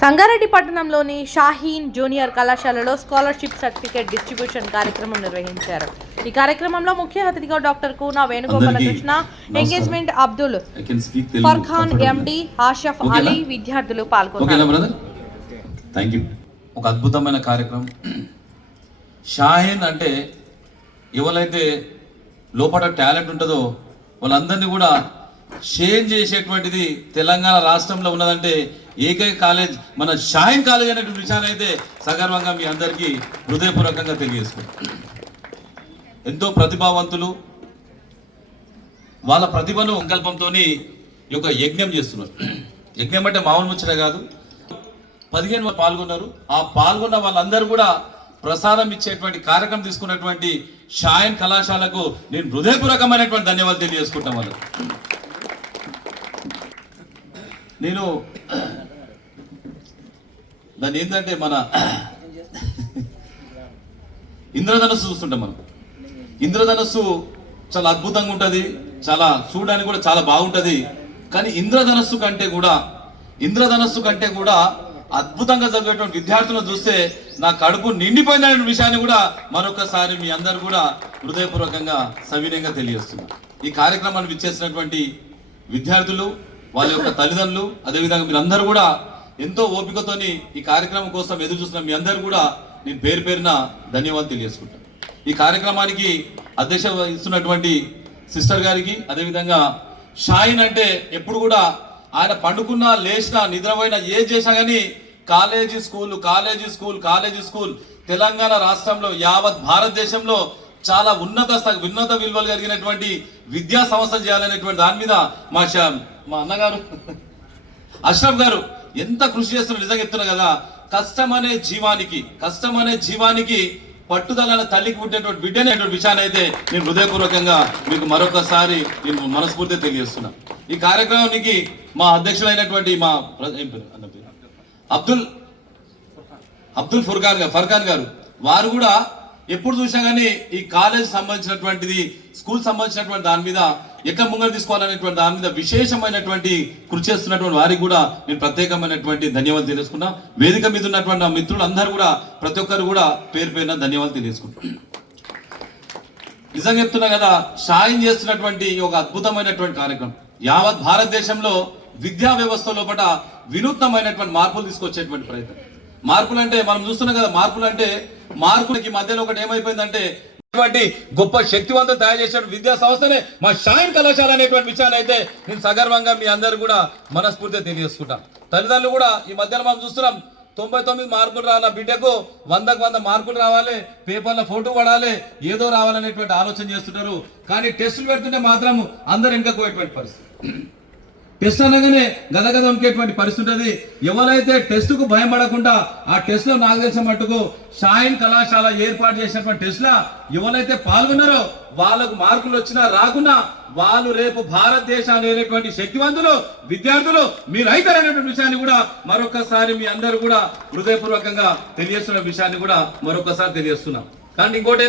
సంగారెడ్డి పట్టణంలోని షాహీన్ జూనియర్ కళాశాలలో scholarship certificate distribution కార్యక్రమం నిర్వహించారు. ఈ కార్యక్రమంలో ముఖ్య అతిథిగా doctor Kuna Venugopalakrishna engagement Abdul Farkhan. MD Ashaf? Ali విద్యార్థులు పాల్గొన్నారు. ఒక అద్భుతమైన కార్యక్రమం. షాహీన్ అంటే ఎవరైతే లోపల టాలెంట్ ఉంటుందో వాళ్ళందరినీ కూడా షేర్ చేసేటువంటిది తెలంగాణ రాష్ట్రంలో ఉన్నదంటే ఏకైక కాలేజ్ మన షాయిన్ కాలేజ్ అనేటువంటి విషయాన్ని అయితే సగర్వంగా మీ అందరికీ హృదయపూర్వకంగా తెలియజేసుకుంటాం ఎంతో ప్రతిభావంతులు వాళ్ళ ప్రతిభను సంకల్పంతో ఈ యొక్క యజ్ఞం చేస్తున్నారు. యజ్ఞం అంటే మామూలు ముచ్చట కాదు. పదిహేను పాల్గొన్నారు. ఆ పాల్గొన్న వాళ్ళందరూ కూడా ప్రసాదం ఇచ్చేటువంటి కార్యక్రమం తీసుకున్నటువంటి షాయన్ కళాశాలకు నేను హృదయపూర్వకమైనటువంటి ధన్యవాదాలు తెలియజేసుకుంటాం వాళ్ళు నేను దాన్ని ఏంటంటే మన ఇంద్రధనస్సు చూస్తుంటాం మనం. ఇంద్రధనస్సు చాలా అద్భుతంగా ఉంటుంది చాలా చూడడానికి కూడా చాలా బాగుంటుంది. కానీ ఇంద్రధనస్సు కంటే కూడా ఇంద్రధనస్సు కంటే కూడా అద్భుతంగా చదివేటువంటి విద్యార్థులను చూస్తే నా కడుపు నిండిపోయిన విషయాన్ని కూడా మరొకసారి మీ అందరు కూడా హృదయపూర్వకంగా సవినయంగా తెలియజేస్తున్నారు. ఈ కార్యక్రమాన్ని విచ్చేసినటువంటి విద్యార్థులు వాళ్ళ యొక్క తల్లిదండ్రులు అదేవిధంగా మీరందరూ కూడా ఎంతో ఓపికతోని ఈ కార్యక్రమం కోసం ఎదురు చూస్తున్న మీ అందరూ కూడా నేను పేరు పేరున ధన్యవాదాలు తెలియజేసుకుంటాను. ఈ కార్యక్రమానికి అధ్యక్ష వహిస్తున్నటువంటి సిస్టర్ గారికి అదేవిధంగా షాయిన్ అంటే ఎప్పుడు కూడా ఆయన పండుకున్నా లేచినా నిద్రపోయినా ఏం చేసినా కానీ college school college school college school Telangana రాష్ట్రంలో యావత్ భారతదేశంలో చాలా ఉన్నత ఉన్నత విలువలు కలిగినటువంటి విద్యా సంస్థలు చేయాలనేటువంటి దాని మీద మా మా అన్నగారు అష్రఫ్ గారు ఎంత కృషి చేస్తున్నారు నిజంగా చెప్తున్నా కదా కష్టం అనే జీవానికి కష్టం అనే జీవానికి పట్టుదల తల్లికి పుట్టినటువంటి బిడ్డ అనేటువంటి విషయాన్ని అయితే నేను హృదయపూర్వకంగా మీకు మరొకసారి నేను మనస్ఫూర్తిగా తెలియజేస్తున్నా. ఈ కార్యక్రమానికి మా అధ్యక్షులైనటువంటి మా అబ్దుల్ అబ్దుల్ ఫుర్ఖాన్ గారు ఫర్ఖాన్ గారు వారు కూడా ఎప్పుడు చూసినా కానీ ఈ కాలేజ్ సంబంధించినటువంటిది స్కూల్ సంబంధించినటువంటి దాని మీద ఎక్కడ ముంగలు తీసుకోవాలనేటువంటి దాని మీద విశేషమైనటువంటి కృషి చేస్తున్నటువంటి వారికి కూడా నేను ప్రత్యేకమైనటువంటి ధన్యవాదాలు తెలుసుకున్నా వేదిక మీద ఉన్నటువంటి నా మిత్రులు అందరూ కూడా ప్రతి ఒక్కరు కూడా పేరు పేరున ధన్యవాదాలు తెలియజేసుకుంటున్నాను నిజంగా చెప్తున్నా కదా సాయం చేస్తున్నటువంటి ఒక అద్భుతమైనటువంటి కార్యక్రమం. యావత్ భారతదేశంలో విద్యా వ్యవస్థ లోపల వినూత్నమైనటువంటి మార్పులు తీసుకొచ్చేటువంటి ప్రయత్నం. మార్పులు అంటే మనం చూస్తున్నాం కదా మార్పులు అంటే మార్పులకి మధ్యలో ఒకటి ఏమైపోయిందంటే ఇటువంటి గొప్ప శక్తివంతం తయారు చేసే విద్యా సంస్థనే మా షాయిన్ కళాశాల అనేటువంటి విషయాన్ని అయితే నేను సగర్వంగా మీ అందరు కూడా మనస్ఫూర్తిగా తెలియజేసుకుంటాం. తల్లిదండ్రులు కూడా ఈ మధ్యలో మనం చూస్తున్నాం తొంభై తొమ్మిది మార్కులు రావాలి బిడ్డకు వందకు వంద మార్కులు రావాలి పేపర్లో ఫోటో పడాలి ఏదో రావాలనేటువంటి ఆలోచన చేస్తుంటారు. కానీ టెస్టులు పెడుతుంటే మాత్రం అందరు ఇంకా పోయేటువంటి పరిస్థితి. టెస్ట్ అనగానే గదగద వణికేటువంటి పరిస్థితి ఉంటుంది. ఎవరైతే టెస్టుకు భయం పడకుండా ఆ టెస్ట్లో నాకు తెలిసిన మట్టుకు షాయిన్ కళాశాల ఏర్పాటు చేసినటువంటి టెస్ట్లో ఎవరైతే పాల్గొన్నారో వాళ్ళకు మార్కులు వచ్చినా రాకున్నా వాళ్ళు రేపు భారతదేశాన్ని అనేటువంటి శక్తివంతులు విద్యార్థులు మీరు అయితారనేటువంటి విషయాన్ని కూడా మరొకసారి మీ అందరూ కూడా హృదయపూర్వకంగా తెలియజేస్తున్న విషయాన్ని కూడా మరొకసారి తెలియజేస్తున్నాం. కానీ ఇంకోటి